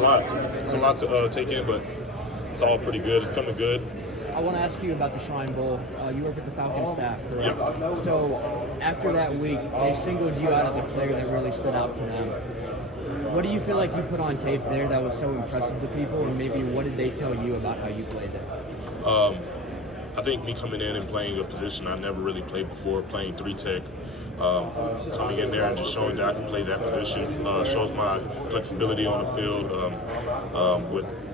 lot. It's a lot to take in, but it's all pretty good. It's coming good. I want to ask you about the Shrine Bowl. You work with the Falcon staff, correct? Yep. So after that week, they singled you out as a player that really stood out to them. What do you feel like you put on tape there that was so impressive to people, and maybe what did they tell you about how you played there? I think me coming in and playing a position I never really played before, playing 3-tech, coming in there and just showing that I can play that position shows my flexibility on the field.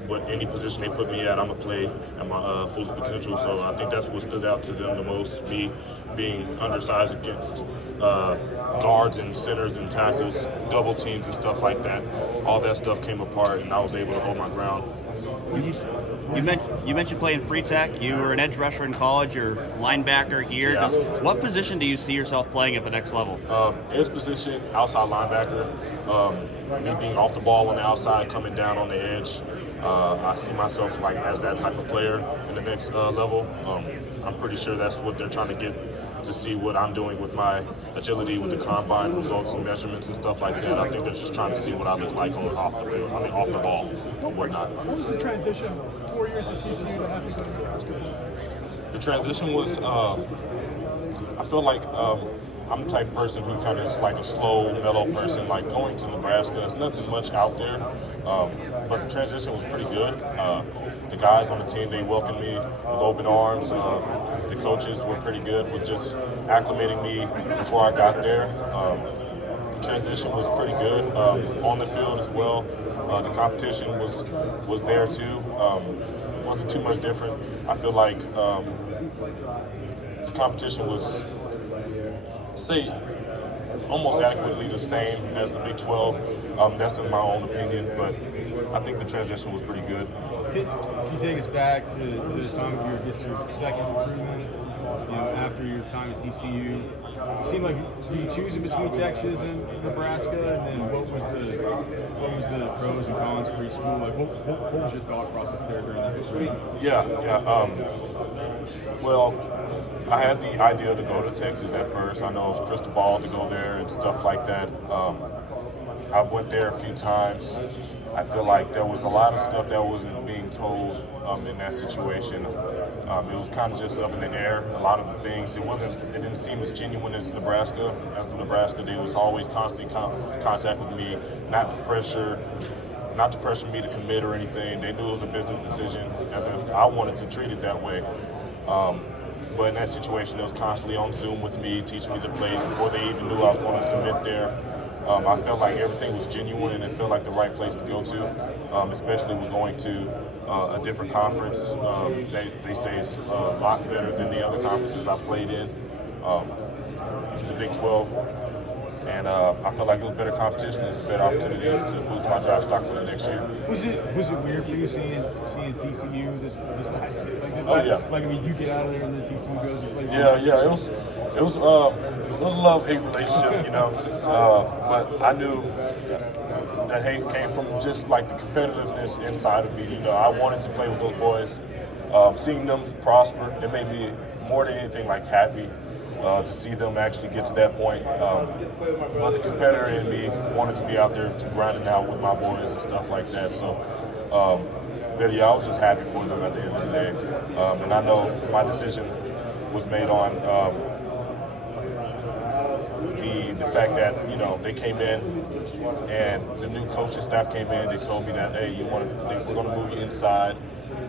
With any position they put me at, I'm going to play at my full potential. So I think that's what stood out to them the most, me being undersized against guards and centers and tackles, double teams and stuff like that. All that stuff came apart, and I was able to hold my ground. You mentioned playing free tech. You were an edge rusher in college. You're linebacker here. Yeah. What position do you see yourself playing at the next level? Edge position, outside linebacker. Me being off the ball on the outside, coming down on the edge. I see myself like as that type of player in the next level. I'm pretty sure that's what they're trying to get to see what I'm doing with my agility, with the combine results and measurements and stuff like that. I think they're just trying to see what I look like off the field. I mean, off the ball and whatnot. What was the transition? 4 years at TCU to have to go to Nebraska? The transition was, I feel like I'm the type of person who kind of is like a slow, mellow person. Like going to Nebraska, there's nothing much out there, but the transition was pretty good. The guys on the team, they welcomed me with open arms. The coaches were pretty good with just acclimating me before I got there. The transition was pretty good on the field as well. The competition was there too. Wasn't too much different. I feel like the competition was, say, almost adequately the same as the Big 12. That's in my own opinion, but I think the transition was pretty good. Can you take us back to the time of your second recruitment, after your time at TCU? It seemed like you choosing between Texas and Nebraska, and then what was the pros and cons for each school? Like, what was your thought process there during that history? Yeah. Well, I had the idea to go to Texas at first. I know it was crystal ball to go there and stuff like that. I went there a few times. I feel like there was a lot of stuff that wasn't being told in that situation. It was kind of just up in the air. A lot of the things, it didn't seem as genuine as Nebraska. As the Nebraska, they was always constant contact with me, not to pressure me to commit or anything. They knew it was a business decision, as if I wanted to treat it that way. But in that situation, it was constantly on Zoom with me, teaching me the plays before they even knew I was going to commit there. I felt like everything was genuine and it felt like the right place to go to, especially with going to a different conference. They say it's a lot better than the other conferences I played in, the Big 12. And I felt like it was better competition. It was a better opportunity to boost my draft stock for the next year. Was it weird for you seeing TCU this last year? Yeah. Like, I mean, you get out of there and then TCU goes and plays. Yeah. It was a love-hate relationship, but I knew the hate came from just like the competitiveness inside of me. I wanted to play with those boys. Seeing them prosper, it made me more than anything like happy. To see them actually get to that point. But the competitor in me wanted to be out there grinding out with my boys and stuff like that. So, I was just happy for them at the end of the day. And I know my decision was made on the fact that, they came in and the new coaching staff came in. They told me that, hey, we're going to move you inside,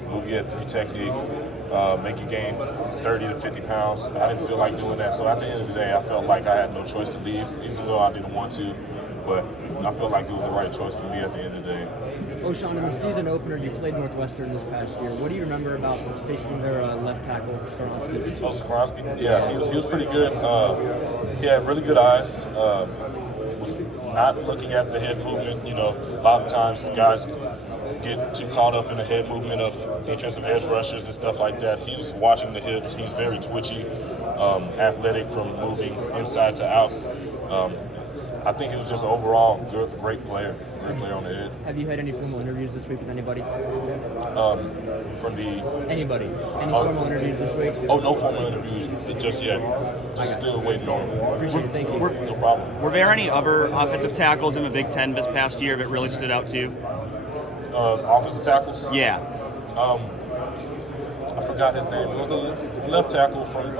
move you at 3 technique. Make you gain 30 to 50 pounds. I didn't feel like doing that. So at the end of the day, I felt like I had no choice to leave, even though I didn't want to. But I felt like it was the right choice for me at the end of the day. Ochaun, in the season opener, you played Northwestern this past year. What do you remember about facing their left tackle, Skoronsky? Oh, Skoronsky? Yeah, he was pretty good. He had really good eyes. Was not looking at the head movement. A lot of times guys get too caught up in the head movement of defensive edge rushers and stuff like that. He's watching the hips. He's very twitchy, athletic from moving inside to out. I think he was just overall great player on the edge. Have you had any formal interviews this week with anybody? Anybody? Any formal interviews this week? Oh, no formal interviews just yet. Just still waiting on them. Appreciate it. Thank you. No problem. Were there any other offensive tackles in the Big Ten this past year that really stood out to you? offensive tackles. Yeah. I forgot his name. It was the left tackle from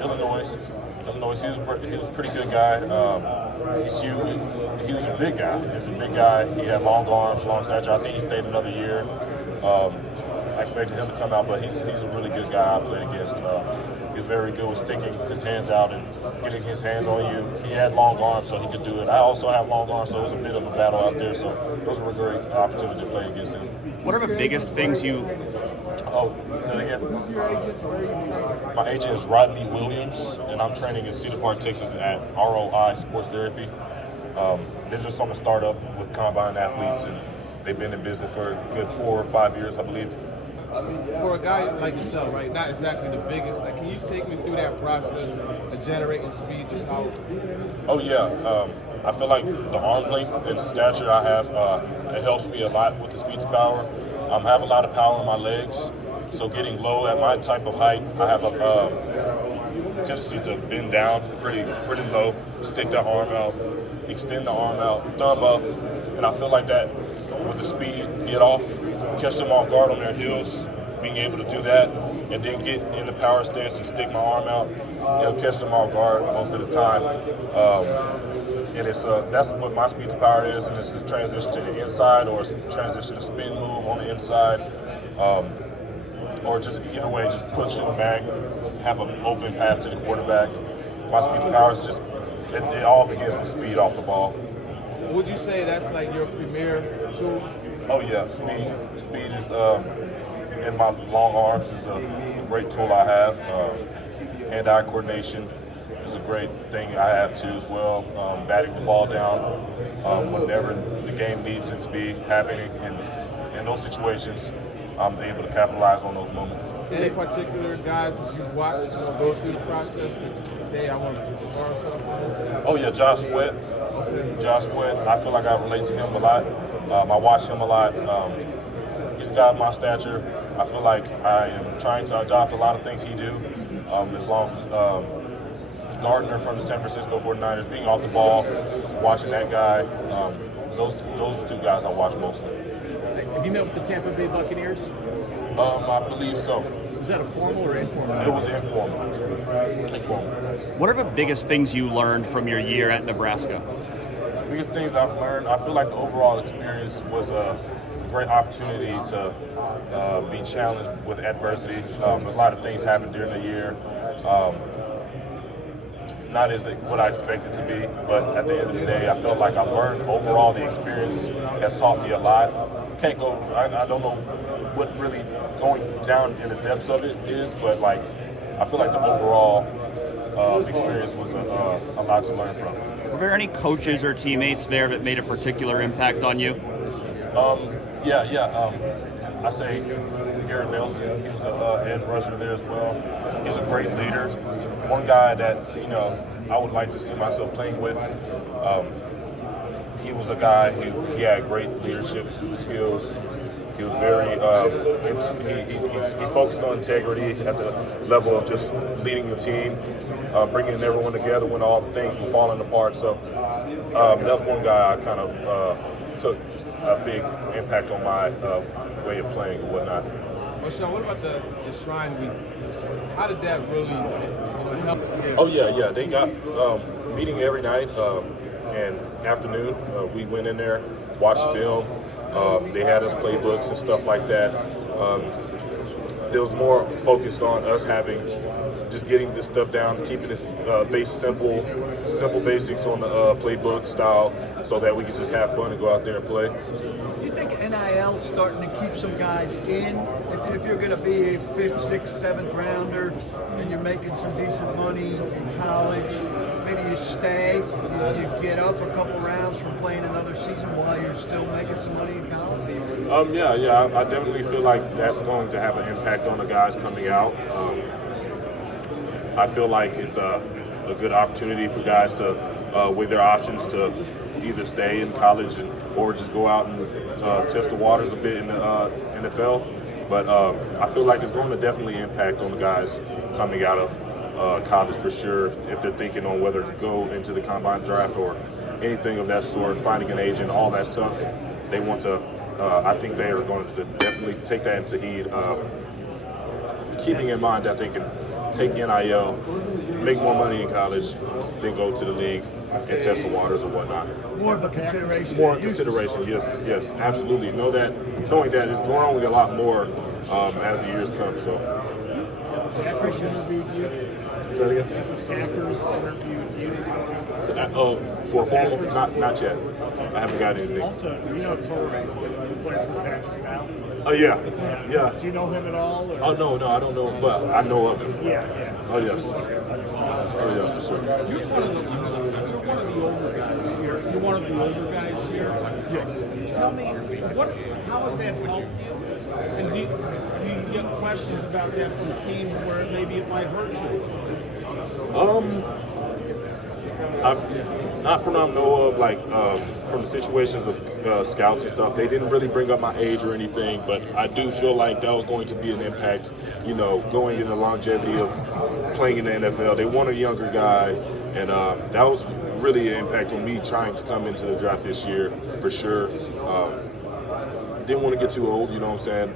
Illinois. He was a pretty good guy. He's huge. He was a big guy. He's a big guy. He had long arms, long stature. I think he stayed another year. I expected him to come out, but he's a really good guy I played against. He's very good with sticking his hands out and getting his hands on you. He had long arms, so he could do it. I also have long arms, so it was a bit of a battle out there. So it was a great opportunity to play against him. What are the biggest things you? Oh, say that again. My agent is Rodney Williams, and I'm training in Cedar Park, Texas at ROI Sports Therapy. They're just on the startup with combine athletes, and they've been in business for a good 4 or 5 years, I believe. For a guy like yourself, right, not exactly the biggest, like, can you take me through that process of generating speed, just how? Oh yeah, I feel like the arm length and stature I have, it helps me a lot with the speed to power. I have a lot of power in my legs, so getting low at my type of height, I have a tendency to bend down pretty low, stick the arm out, extend the arm out, thumb up, and I feel like that with the speed, get off, catch them off guard on their heels, being able to do that, and then get in the power stance and stick my arm out, it'll catch them off guard most of the time. And that's what my speed to power is, and this is transition to the inside or transition to spin move on the inside, or just either way, just push it back, have an open path to the quarterback. My speed to power is just, it all begins with speed off the ball. Would you say that's like your premier tool? Oh yeah, speed is in my long arms is a great tool I have. Hand-eye coordination is a great thing I have too as well. Batting the ball down whenever the game needs it to be happening in those situations, I'm able to capitalize on those moments. Any particular guys that you've watched go through the process that say, I want to borrow something from him? Oh yeah, Josh Sweat. I feel like I relate to him a lot. I watch him a lot. He's got my stature. I feel like I am trying to adopt a lot of things he do. As long as Gardner from the San Francisco 49ers, being off the ball, just watching that guy, those are the two guys I watch mostly. Have you met with the Tampa Bay Buccaneers? I believe so. Was that a formal or informal? It was informal. What are the biggest things you learned from your year at Nebraska? Biggest things I've learned, I feel like the overall experience was a great opportunity to be challenged with adversity. A lot of things happened during the year. Not as what I expected to be, but at the end of the day, I felt like I learned overall. The experience has taught me a lot. I don't know what really going down in the depths of it is, but like I feel like the overall experience was a lot to learn from. Were there any coaches or teammates there that made a particular impact on you? I say Garrett Nelson. He was an edge rusher there as well. He's a great leader. One guy that I would like to see myself playing with. He was a guy he had great leadership skills. He was very he focused on integrity at the level of just leading the team, bringing everyone together when all the things were falling apart. So that's one guy I kind of took a big impact on my way of playing and whatnot. Ochaun, what about the Shrine Week? How did that really help? Oh yeah. They got meeting every night and afternoon. We went in there, watched film. They had us playbooks and stuff like that. There was more focused on us just getting this stuff down, keeping this simple basics on the playbook style, so that we could just have fun and go out there and play. Do you think NIL starting to keep some guys in? If you're going to be a 5th, 6th, 7th rounder and you're making some decent money in college, maybe you stay, you get up a couple rounds from playing another season while you're still making some money in college? I definitely feel like that's going to have an impact on the guys coming out. I feel like it's a good opportunity for guys to weigh their options to either stay in college or just go out and test the waters a bit in the NFL. But I feel like it's going to definitely impact on the guys coming out of college for sure, if they're thinking on whether to go into the combine draft or anything of that sort, finding an agent, all that stuff. They want to I think they are going to definitely take that into heed, keeping in mind that they can take NIL, make more money in college, then go to the league and test the waters or whatnot. More of a consideration. More consideration, yes, absolutely. Knowing that it's growing a lot more as the years come. So. Packers interviewed you. Is that again? Packers interviewed you. For a formal? Not yet. I haven't got anything. Also, you know Torrey, who plays for Packers now. Oh yeah. Do you know him at all? Or? Oh no, I don't know him, but I know of him. Yeah. Oh yes. Oh yeah, for sure. You're one of the older guys here. You're one of the older guys here. Yes. Tell me, how has that helped you? And do you get questions about that from teams where maybe it might hurt you? Not from what I know of, like from the situations of scouts and stuff. They didn't really bring up my age or anything, but I do feel like that was going to be an impact. Going in the longevity of playing in the NFL. They want a younger guy, and that was really an impact on me trying to come into the draft this year for sure. Didn't want to get too old, you know what I'm saying?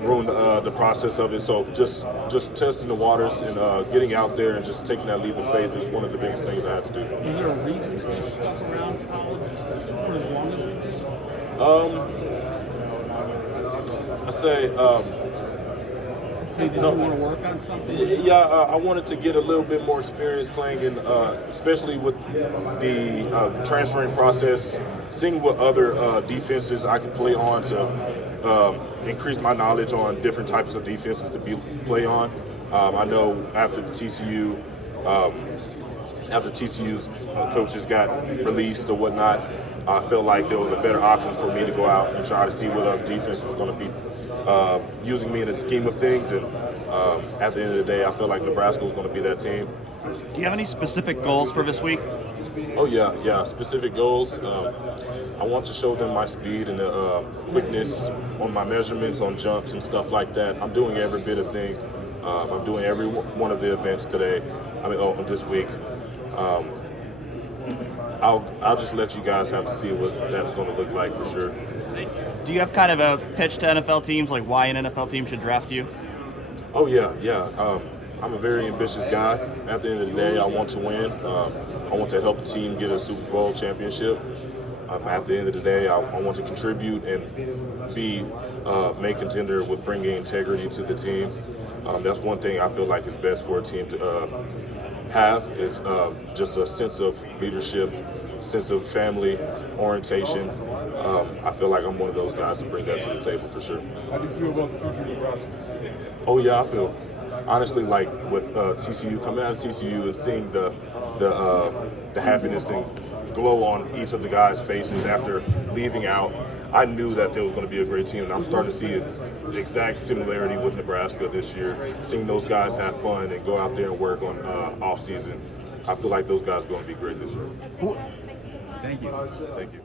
Ruin the process of it. So just testing the waters and getting out there and just taking that leap of faith is one of the biggest things I have to do. Is there a reason that you stuck around college for as long as you did? I say, Did you want to work on something? yeah, I wanted to get a little bit more experience playing in, especially with the transferring process, seeing what other defenses I could play on to increase my knowledge on different types of defenses to play on. I know after TCU's coaches got released or whatnot, I felt like there was a better option for me to go out and try to see what other defense was going to be using me in the scheme of things. And at the end of the day, I feel like Nebraska was going to be that team. Do you have any specific goals for this week? Oh yeah, specific goals. I want to show them my speed and quickness on my measurements on jumps and stuff like that. I'm doing every bit of thing. I'm doing every one of the events today. This week. I'll just let you guys have to see what that's going to look like for sure. Do you have kind of a pitch to NFL teams, like why an NFL team should draft you? Oh yeah. I'm a very ambitious guy. At the end of the day, I want to win. I want to help the team get a Super Bowl championship. At the end of the day, I want to contribute and be main contender with bringing integrity to the team. That's one thing I feel like is best for a team to have is just a sense of leadership, sense of family orientation. I feel like I'm one of those guys to bring that to the table for sure. How do you feel about the future of Nebraska? Oh yeah, I feel honestly like with TCU, coming out of TCU and seeing the happiness and glow on each of the guys' faces after leaving out, I knew that there was going to be a great team, and I'm starting to see the exact similarity with Nebraska this year. Seeing those guys have fun and go out there and work on off season, I feel like those guys are going to be great this year. That's it, guys. Thanks for the time. Thank you. Thank you.